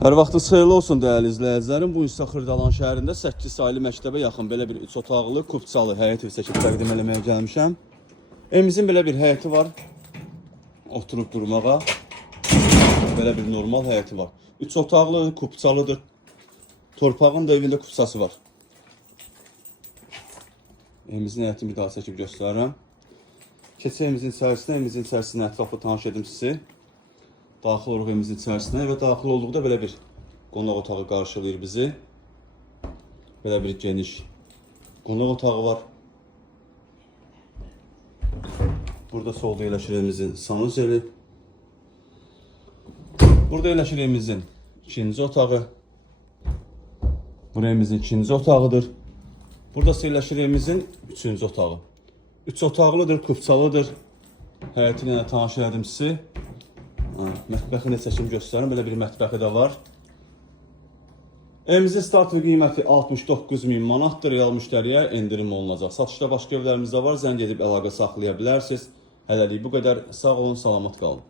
Hər vaxtınız xeyirli olsun dəyərli izləyicilərim. Bu isə Xırdalan şəhərində 8 saylı məktəbə yaxın belə bir 3 otaqlı, kupçalı həyət evi çəkib təqdim eləməyə gəlmişəm. Evimizin belə bir həyəti var. Oturub durmağa. Belə bir normal həyəti var. 3 otaqlı, kupçalıdır. Torpağın da evində kupçası var. Evimizin həyətini bir daha çəkib göstərirəm. Keçək evimizin içərisinə, evimizin içərisində ətraflı tanış edim sizi. Daxil oluq evimizin içərisinə və daxil olduqda belə bir qonaq otağı qarşılayır bizi. Belə bir geniş qonaq otağı var. Burada solda yerləşir evimizin sanuzeli. Burada yerləşir evimizin ikinci otağı. Burası evimizin ikinci otağıdır. Burada yerləşir evimizin üçüncü otağı. 3 otaqlıdır, kupçalıdır. Həyəti ilə tanış elədim sizi. Mətbəxini çəkim göstərim. Belə bir mətbəxi də var. Evimizin start və qiyməti 69.000 manatdır. Real müştəriyə endirim olunacaq. Satışda başqa evlərimiz də var. Zəng edib əlaqə saxlaya bilərsiniz. Hələlik bu qədər. Sağ olun, salamat qalın.